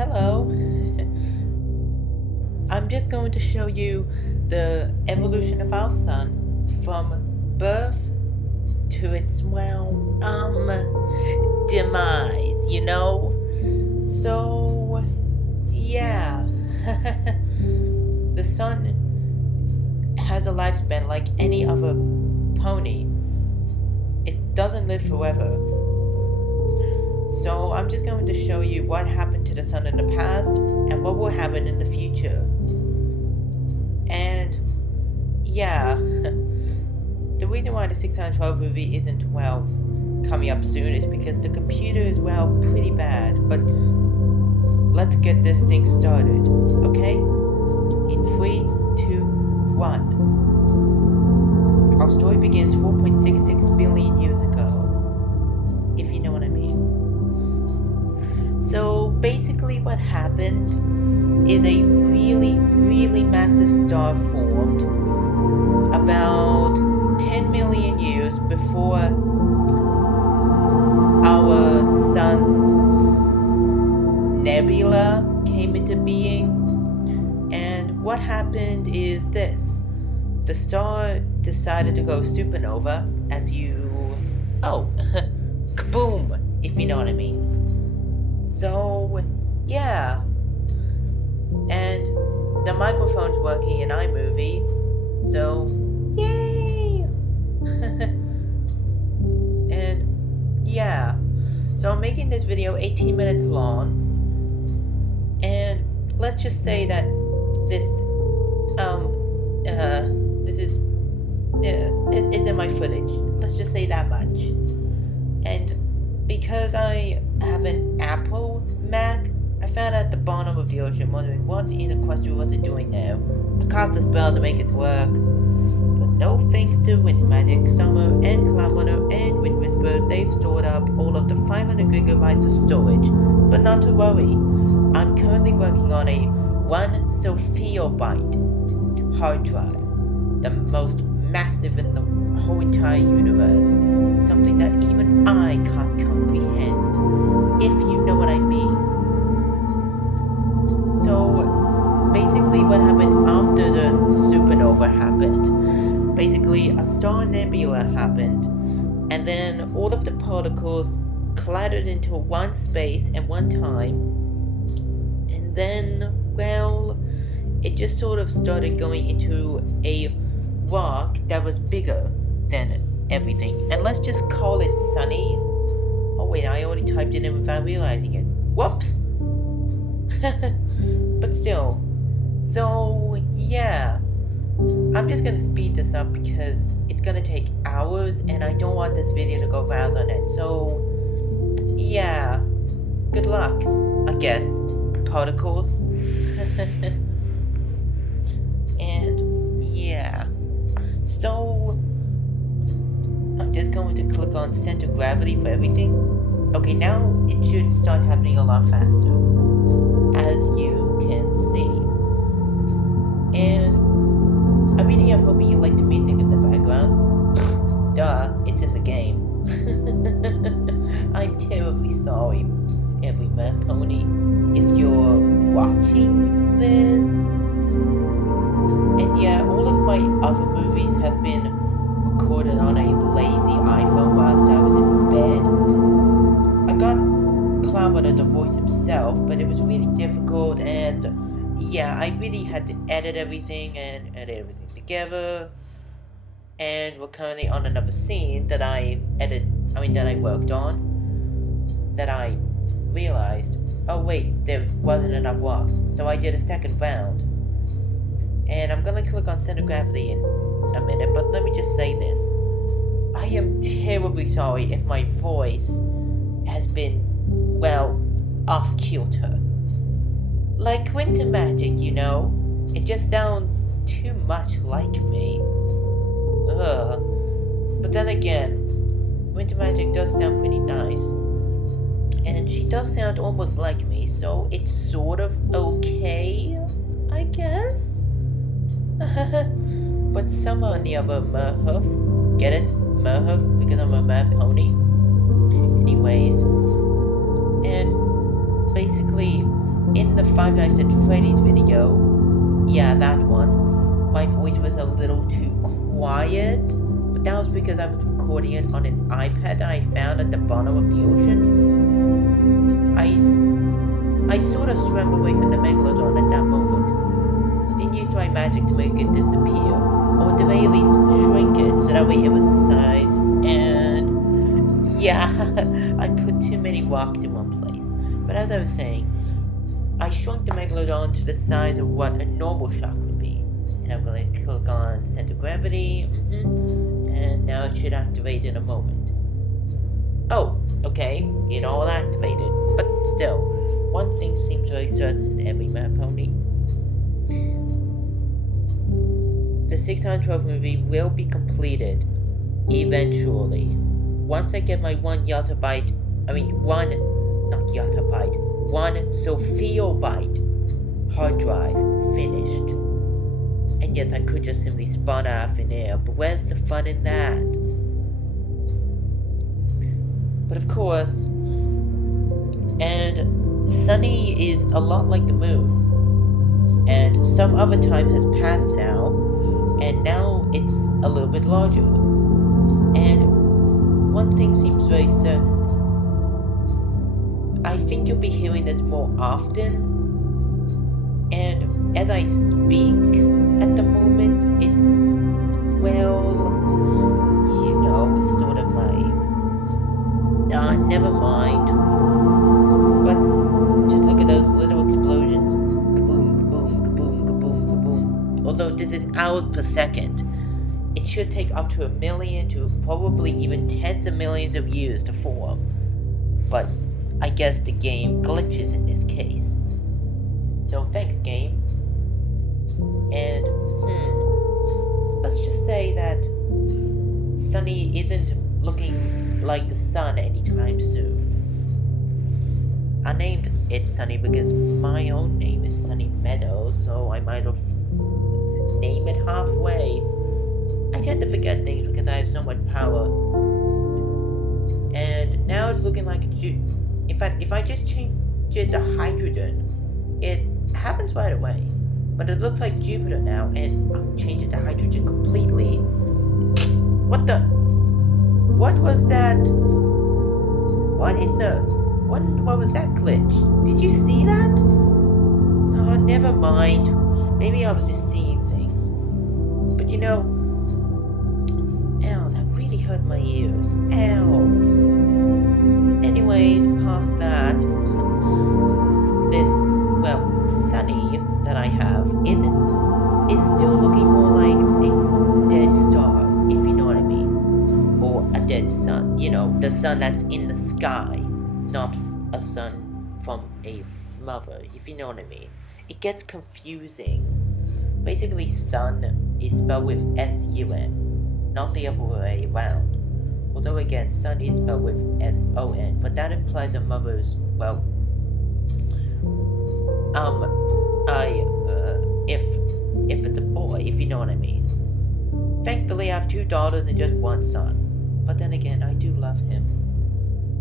Hello. I'm just going to show you the evolution of our sun from birth to its, demise, So, yeah. The sun has a lifespan like any other pony. It doesn't live forever. So I'm just going to show you what happened to the sun in the past and what will happen in the future. And yeah, the reason why the 612 movie isn't, coming up soon is because the computer is, pretty bad. But let's get this thing started, okay? In 3, 2, 1. Our story begins 4.66 billion years ago, if you know what I mean. So basically what happened is a really, really massive star formed about 10 million years before our sun's nebula came into being. And what happened is this. The star decided to go supernova kaboom, if you know what I mean. So, yeah. And the microphone's working in iMovie, so, yay! And, yeah. So I'm making this video 18 minutes long, and let's just say that this isn't my footage. Let's just say that much. And because I have an Apple Mac, I found at the bottom of the ocean wondering what in the question was it doing there. I cast a spell to make it work, but no thanks to Winter Magic, Summer, and Cloudrunner, and Wind Whisper, they've stored up all of the 500 gigabytes of storage. But not to worry, I'm currently working on a 1 Sophiabyte hard drive, the most massive in the whole entire universe, something that even I can't comprehend, if you know what I mean. So basically what happened after the supernova happened, basically a star nebula happened, and then all of the particles collided into one space and one time, and then, it just sort of started going into a rock that was bigger than everything. And let's just call it Sunny. Oh wait, I already typed it in without realizing it. Whoops! But still. So, yeah. I'm just gonna speed this up because it's gonna take hours and I don't want this video to go viral on it. So, yeah. Good luck, I guess. Particles. And yeah, so I'm just going to click on center gravity for everything. Okay, now it should start happening a lot faster, as you can see. And I really am hoping you like the music in the background. Duh, it's in the game. I'm terribly sorry, every mad pony, if you're watching this. And yeah, all of my other movies have been recorded on a lazy iPhone whilst I was in bed. I got Cloudrunner to voice himself, but it was really difficult, and yeah, I really had to edit everything together. And we're currently on another scene that I worked on, that I realized, oh wait, there wasn't enough rocks, so I did a second round. And I'm gonna click on center gravity in a minute, but let me just say this. I am terribly sorry if my voice has been, off kilter. Like Winter Magic, It just sounds too much like me. Ugh. But then again, Winter Magic does sound pretty nice. And she does sound almost like me, so it's sort of okay, I guess? But some on the other merhoof. Get it? Merhoof? Because I'm a mer pony. Anyways. And basically, the Five Nights at Freddy's video, yeah, that one, my voice was a little too quiet, but that was because I was recording it on an iPad that I found at the bottom of the ocean. I sort of swam away from the Megalodon at that moment, then used my magic to make it disappear, or at the very least shrink it so that way it was the size, and yeah, I put too many rocks in one place. But as I was saying, I shrunk the Megalodon to the size of what a normal shark would be. And I'm going to click on center gravity, and now it should activate in a moment. Oh, okay, it all activated, but still, one thing seems very certain in every map pony. The 612 movie will be completed eventually. Once I get my one Sophiabyte hard drive finished. And yes, I could just simply spawn out in air, but where's the fun in that? But of course, and Sunny is a lot like the moon. And some other time has passed now, and now it's a little bit larger. And one thing seems very certain. I think you'll be hearing this more often. And as I speak at the moment, it's, well, sort of my... never mind. But just look at those little explosions. Kaboom, kaboom, kaboom, kaboom, kaboom. Although this is hours per second, it should take up to 1 million to probably even tens of millions of years to form. But I guess the game glitches in this case. So thanks, game. And, let's just say that Sunny isn't looking like the sun anytime soon. I named it Sunny because my own name is Sunny Meadows, so I might as well name it halfway. I tend to forget things because I have so much power. And now it's looking like in fact, if I just change it to hydrogen, it happens right away. But it looks like Jupiter now, and I'll change it to hydrogen completely. What was that? What was that glitch? Did you see that? Oh, never mind. Maybe I was just seeing things. But ow, that really hurt my ears. Ow. Anyways, past that, Sunny that I have is still looking more like a dead star, if you know what I mean. Or a dead sun, the sun that's in the sky, not a sun from a mother, if you know what I mean. It gets confusing. Basically, sun is spelled with S-U-N, not the other way around. Although again, sun is spelled with S-O-N, but that implies a mother's, if it's a boy, if you know what I mean. Thankfully, I have 2 daughters and just 1 son. But then again, I do love him.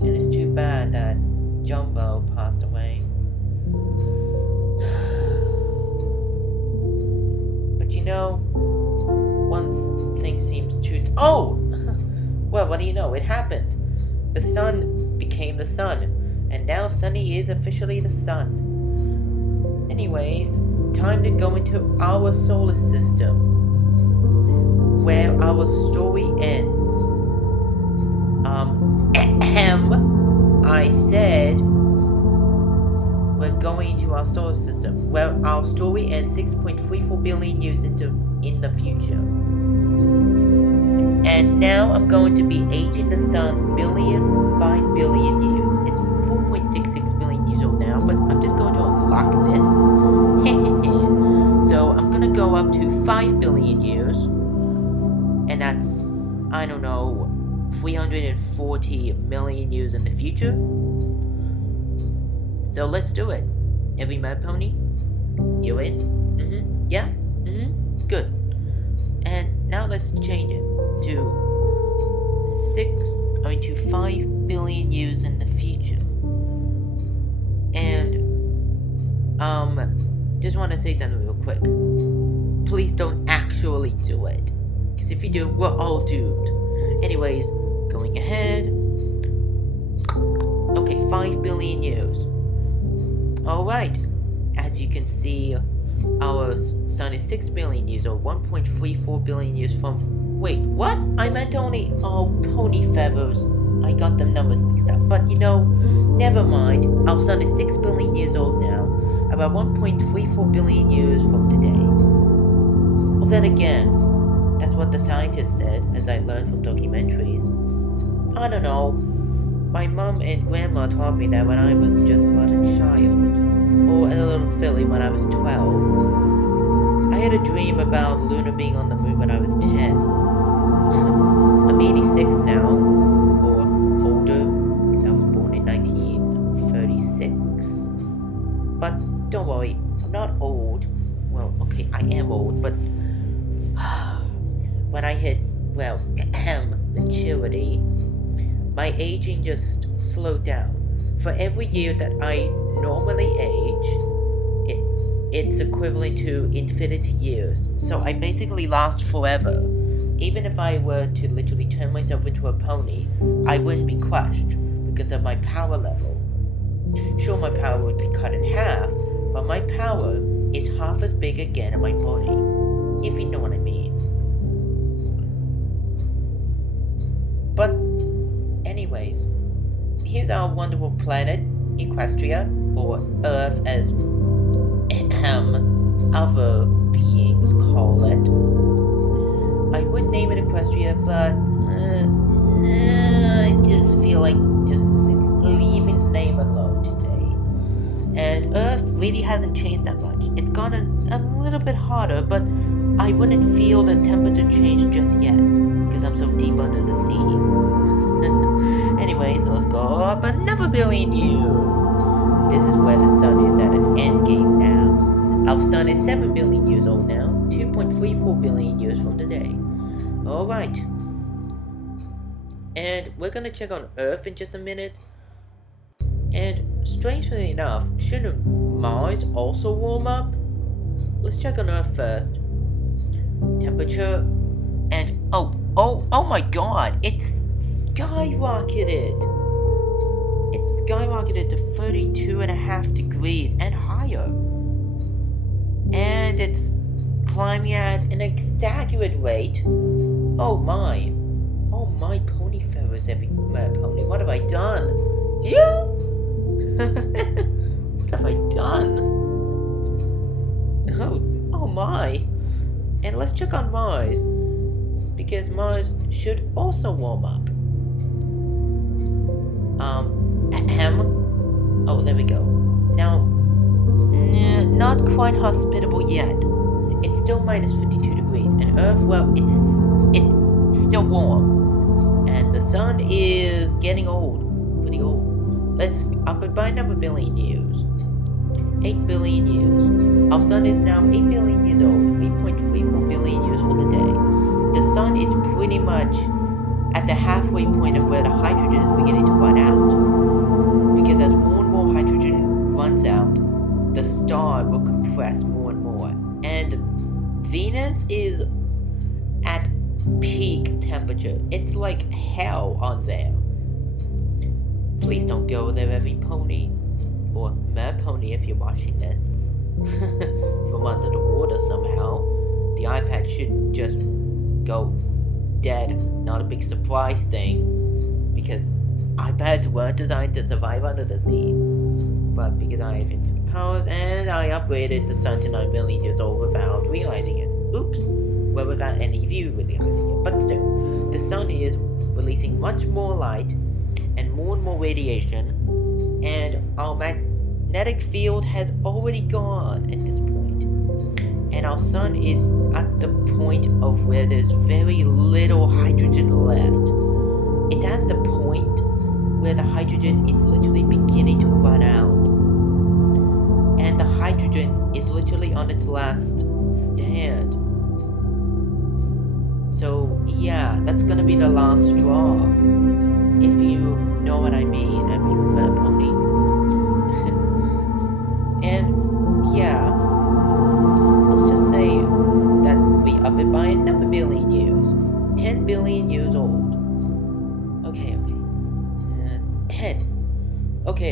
And it's too bad that Jumbo passed away. But one thing seems too... Oh! Well, what do you know? It happened. The sun became the sun. And now Sunny is officially the sun. Anyways, time to go into our solar system, where our story ends. I said we're going to our solar system, where our story ends 6.34 billion years in the future. And now I'm going to be aging the sun billion by billion years. It's 4.66 billion years old now, but I'm just going to unlock this. So I'm gonna go up to 5 billion years, and that's, 340 million years in the future. So let's do it. Every mad pony? You in? Yeah? Good. And now let's change it to 5 billion years in the future. And just want to say something real quick. Please don't actually do it. Because if you do, we're all doomed. Anyways, going ahead. Okay, 5 billion years. Alright. As you can see, our sun is 6 billion years old, 1.34 billion years from... Wait, what? I meant only... Oh, pony feathers. I got the numbers mixed up. But you know, never mind. Our sun is 6 billion years old now, about 1.34 billion years from today. Well, then again, that's what the scientists said, as I learned from documentaries. I don't know. My mom and grandma taught me that when I was just but a child. Or a little filly when I was 12. I had a dream about Luna being on the moon when I was 10. I'm 86 now, or older, because I was born in 1936. But don't worry, I'm not old. Well, okay, I am old, but when I hit, well, maturity, my aging just slowed down. For every year that I normally age, it's equivalent to infinity years. So I basically last forever. Even if I were to literally turn myself into a pony, I wouldn't be crushed because of my power level. Sure, my power would be cut in half, but my power is half as big again in my body, if you know what I mean. But anyways, here's our wonderful planet, Equestria, or Earth as other beings call it. I would name it Equestria, but I just feel like just leaving the name alone today. And Earth really hasn't changed that much. It's gotten a little bit hotter, but I wouldn't feel the temperature change just yet, because I'm so deep under the sea. Anyways, let's go up another billion years. This is where the sun is at its end game now. Our sun is 7 billion years old now, 2.34 billion years from today. Alright. And we're gonna check on Earth in just a minute. And strangely enough, shouldn't Mars also warm up? Let's check on Earth first. Temperature. And oh my god, it's skyrocketed. It's skyrocketed to 32.5 degrees and higher. And it's climbing at an staggering rate. Oh my pony feathers, every pony. What have I done? What have I done? Oh my. And let's check on Mars, because Mars should also warm up. Oh, there we go. Now, not quite hospitable yet. It's still minus 52 degrees, and Earth, well, it's still warm. And the sun is getting old, pretty old. Let's up it by another billion years. 8 billion years. Our sun is now 8 billion years old, 3.34 billion years from the day. The sun is pretty much at the halfway point of where the hydrogen is beginning to run out. Because as more and more hydrogen runs out, the star will compress more and more. And Venus is at peak temperature. It's like hell on there. Please don't go there, every pony. Or mer pony if you're watching this. From under the water somehow. The iPad should just go dead. Not a big surprise thing. Because iPads weren't designed to survive under the sea. But because I have infinite powers, and I upgraded the sun to 9 million years old without realizing it. Oops. Well, without any of you realizing it. But still, the sun is releasing much more light and more radiation, and our magnetic field has already gone at this point. And our sun is at the point of where there's very little hydrogen left. It's at the point where the hydrogen is literally beginning to run out. And the hydrogen is literally on its last stand. So yeah, that's gonna be the last straw. If you know what I mean, every pony. And yeah,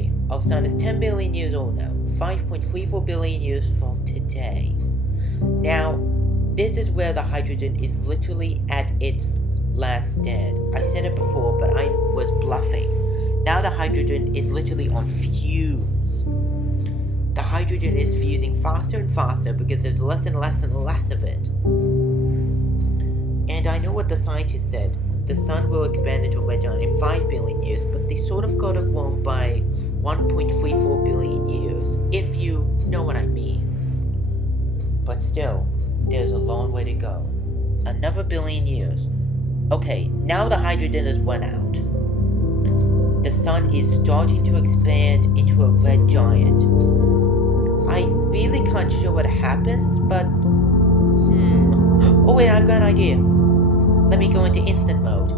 Okay, our sun is 10 billion years old now, 5.34 billion years from today. Now, this is where the hydrogen is literally at its last stand. I said it before, but I was bluffing. Now the hydrogen is literally on fumes. The hydrogen is fusing faster and faster because there's less and less and less of it. And I know what the scientists said. The sun will expand into a red giant in 5 billion years, but they sort of got it wrong by 1.34 billion years, if you know what I mean. But still, there's a long way to go. Another billion years. Okay, now the hydrogen has run out. The sun is starting to expand into a red giant. I really can't show what happens, but... Oh wait, I've got an idea. Let me go into instant mode.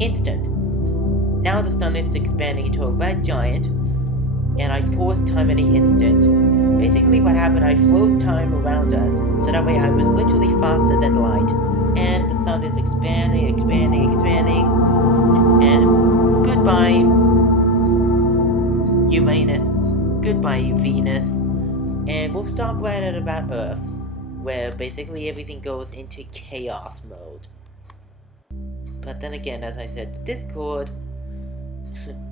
Instant. Now the sun is expanding into a red giant, and I paused time in an instant. Basically what happened, I froze time around us, so that way I was literally faster than light, and the sun is expanding, expanding, expanding, and goodbye Uranus, goodbye Venus, and we'll stop right at about Earth, where basically everything goes into chaos mode. But then again, as I said, Discord,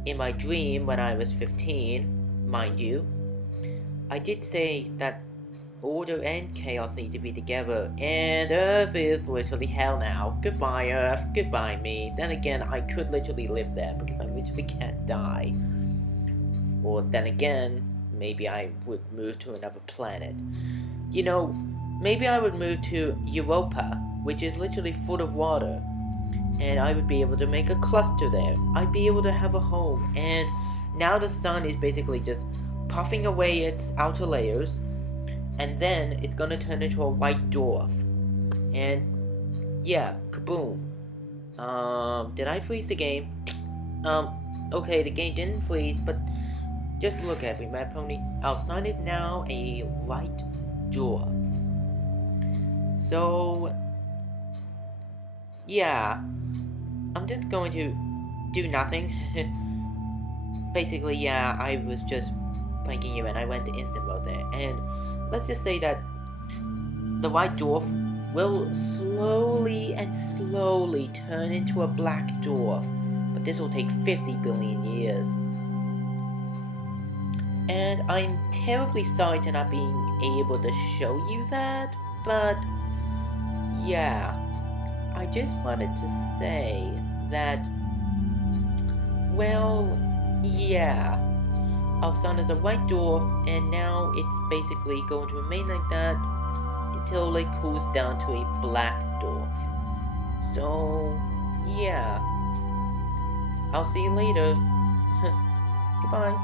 in my dream when I was 15, mind you, I did say that order and chaos need to be together, and Earth is literally hell now. Goodbye Earth, goodbye me. Then again, I could literally live there because I literally can't die. Or then again, maybe I would move to another planet. You know, maybe I would move to Europa, which is literally full of water. And I would be able to make a cluster there. I'd be able to have a home. And now the sun is basically just puffing away its outer layers. And then it's gonna turn into a white dwarf. And yeah, kaboom. Did I freeze the game? Okay, the game didn't freeze, but just look at me, Mad Pony. Our sun is now a white dwarf. So yeah, I'm just going to do nothing. Basically, yeah, I was just pranking you and I went to instant mode there. And let's just say that the white dwarf will slowly and slowly turn into a black dwarf. But this will take 50 billion years. And I'm terribly sorry to not being able to show you that, but yeah. I just wanted to say that, well, yeah, our sun is a white dwarf, and now it's basically going to remain like that until it cools down to a black dwarf. So, yeah, I'll see you later. Goodbye.